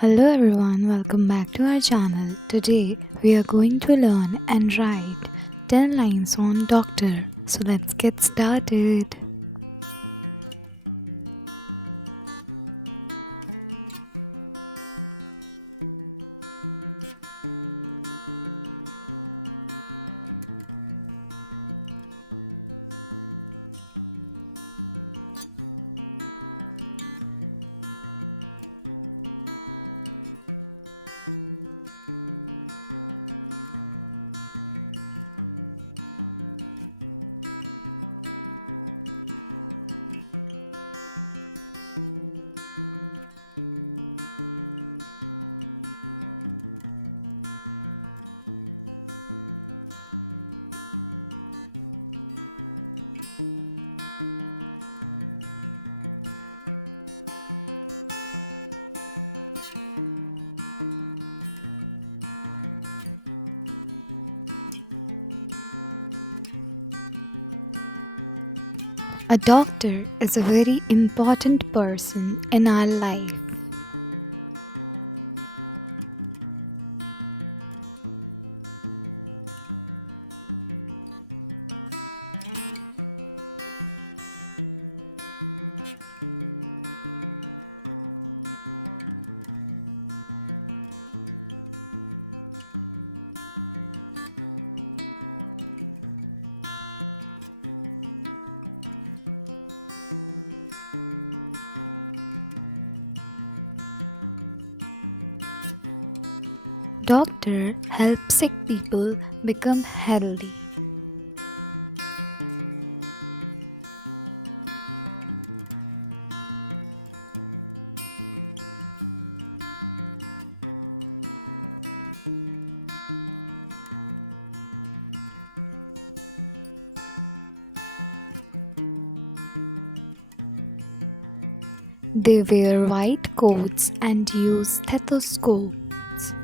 Hello everyone, welcome back to our channel. Today we are going to learn and write 10 lines on doctor. So let's get started. A doctor is a very important person in our life. Doctor helps sick people become healthy. They wear white coats and use stethoscopes.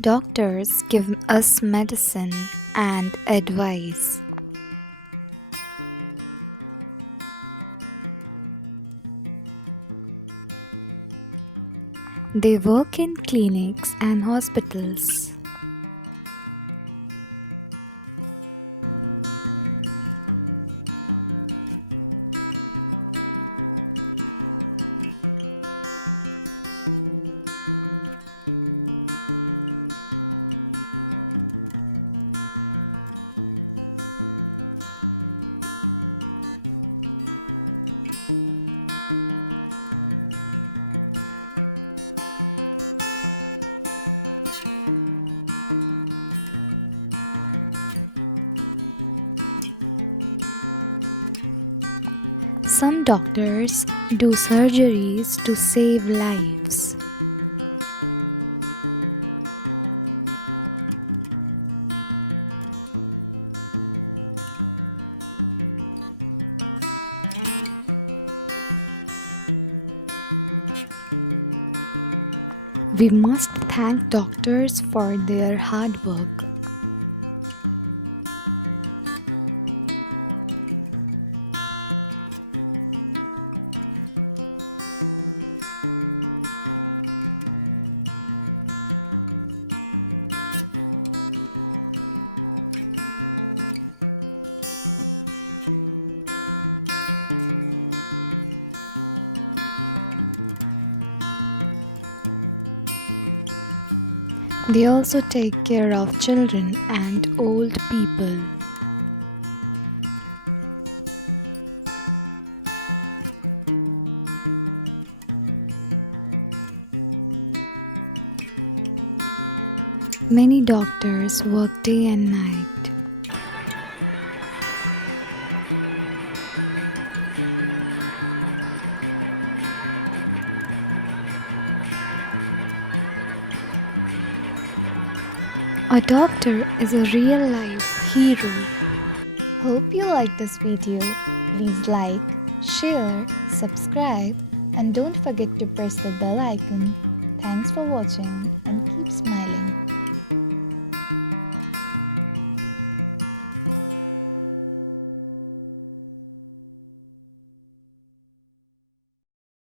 Doctors give us medicine and advice. They work in clinics and hospitals. Some doctors do surgeries to save lives. We must thank doctors for their hard work. They also take care of children and old people. Many doctors work day and night. A doctor is a real life hero. Hope you like this video. Please like, share, subscribe, and don't forget to press the bell icon. Thanks for watching.